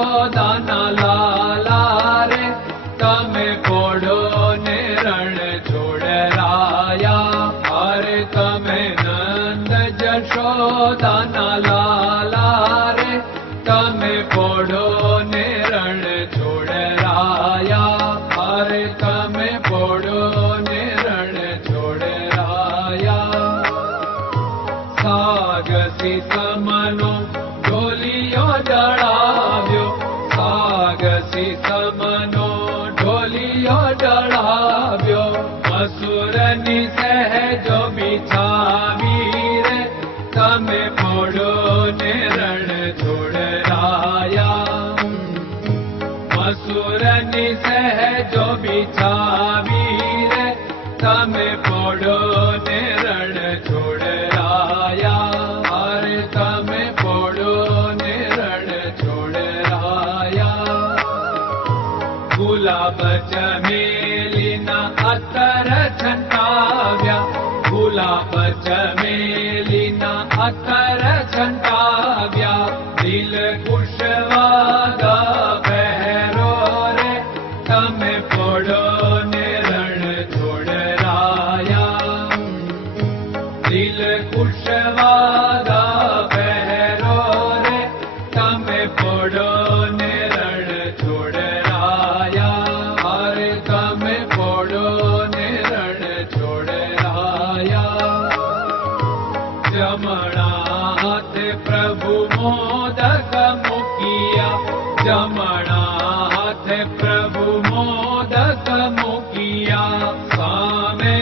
જશોદાના લાલા રે તમે પોડો ને રણ છોડરાયા. અરે તમે નંદ જશોદાના લાલા રે તમે પોડો ને રણ છોડરાયા. અરે તમે પોડો ને રણ છોડરાયા. સાગસી સમનો ઢોલિયો ડળાવ્યો, સાગસી સમનો ઢોલિયો ડળાવ્યો. મસૂરની સહેજો બિછાવી રે તમે પોડો ને રણ છોડરાયા. મસૂરની સહેજો બિછાવી રે તમે પોડો ને રણ છોડરાયા. અરે તમે પોડો ને રણ છોડરાયા. ગુલાબ ચમેલીના અત્તર છંટાવ્યા, ગુલાબ ચમેલીના અત્તર છંટાવ્યા. દિલ કુશવાદા પહેરો રે તમે પોડો ને રણ છોડરાયા. દિલ કુશવાદા પહેરો રે તમે પોડો ને રણ છોડરાયા. અરે તમે પોડો ને રણ છોડરાયા. જમણા હાથે પ્રભુ મોદક મૂકિયા, જમણા હાથે પ્રભુ મોદક મૂકિયા. સામે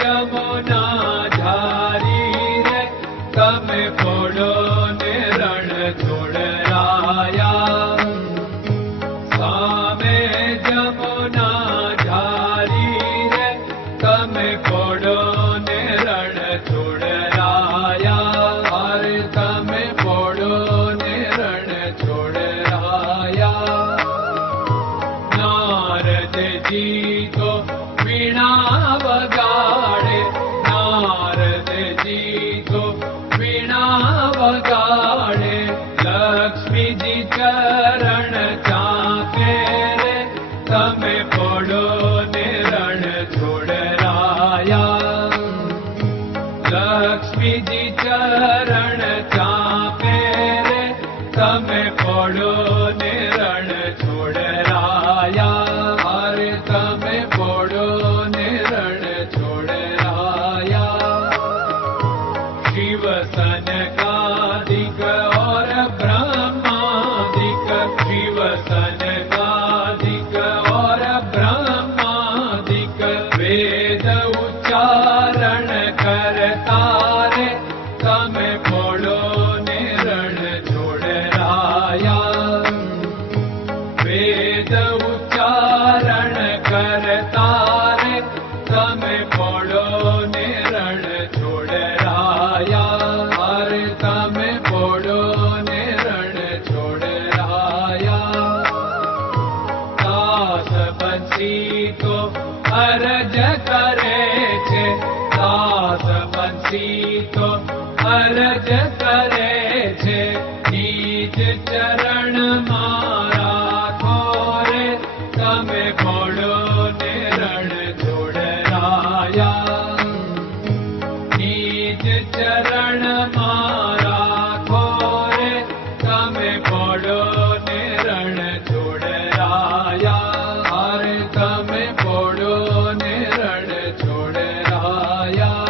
જમુના ઝારી રે તમે પોડો ને રણ છોડરાયા. સામે જમુના ઝારી રે તમે પોડો ને રણ છોડરાયા. અરે તમે પોડો ને રણ છોડરાયા. નારદજી તો વીણા વગાડે, નારદજી તો વીણા વગાડે. લક્ષ્મીજી ચરણ ચાકે રે તમે પોડો ને રણ છોડરાયા. લક્ષ્મીજી ચરણ ચાપે રે તમે પોડો ને રણ છોડરાયા. અરે તમે પોડો ને રણ છોડરાયા. શિવ સનકાદિક और ब्रह्मादिक, शिव सनकादिक और ब्रह्मादिक. वेद उच्चारण करता रे તમે પોડો ને રણ છોડરાયા. વેદ ઉચ્ચારણ કરતા રે તમે પોડો ને રણ છોડરાયા. અરે તમે પોડો ને રણ છોડરાયા. દાસ બંસી તો અરજ કરે છે, દાસ બંસી તો અરજ કરે છે. નીચ ચરણ મારા ખોરે તમે પોડો ને રણ છોડરાયા. નીચ ચરણ મારા ખોરે તમે પોડો ને રણ છોડરાયા. અરે તમે પોડો ને રણ છોડરાયા.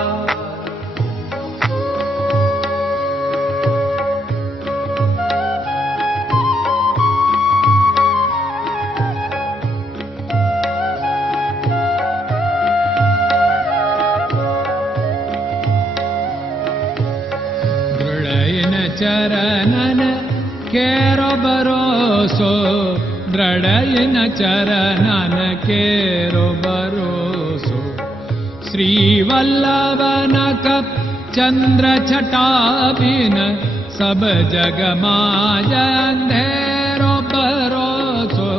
ચરણન કેરો ભરોસો, દ્રઢયન ચરણન કેરો ભરોસો. શ્રી વલ્લભન કપ ચંદ્ર છટાબિન સબ જગમાં અંધેરો ભરોસો.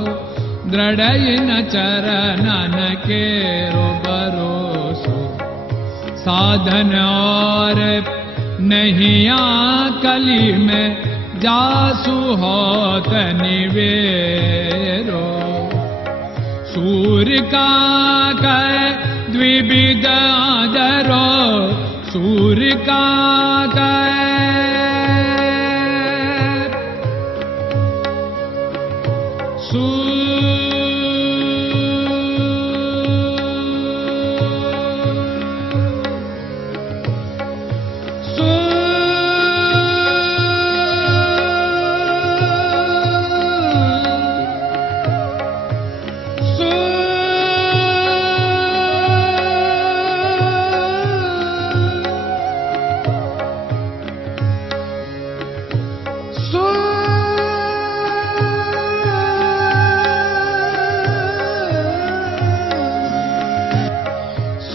દ્રઢયન ચરણન કેરો ભરોસો. साधन और नहीं कली में जासु होत निवेरो। सूर्य का कै द्विविध आदरो, सूर्य का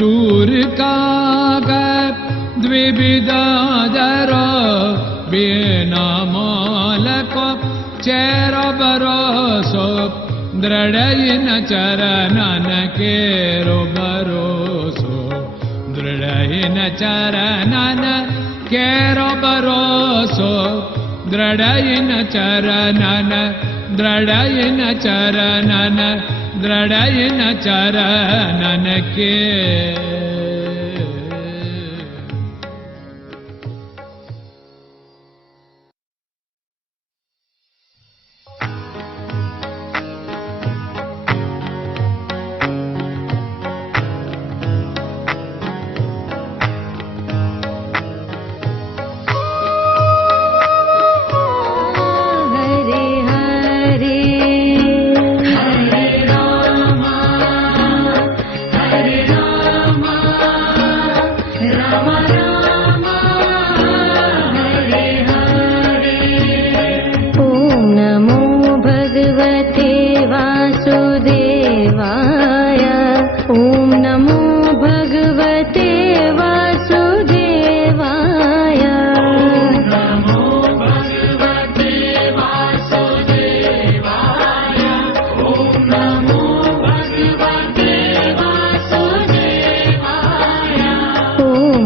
सूर्य का द्विविधादरो, बिना मोल को चेर भरोसो, दृढ़ चरणन केरो भरोसो, दृढ़ चरणन केरो भरोसो, दृढ़ चरणन, दृढ़ चरणन, दृढ़ चरणन के।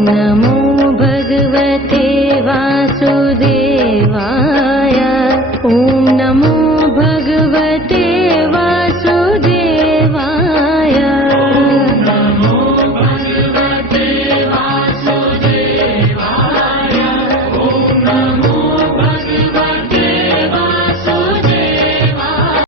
नमो भगवते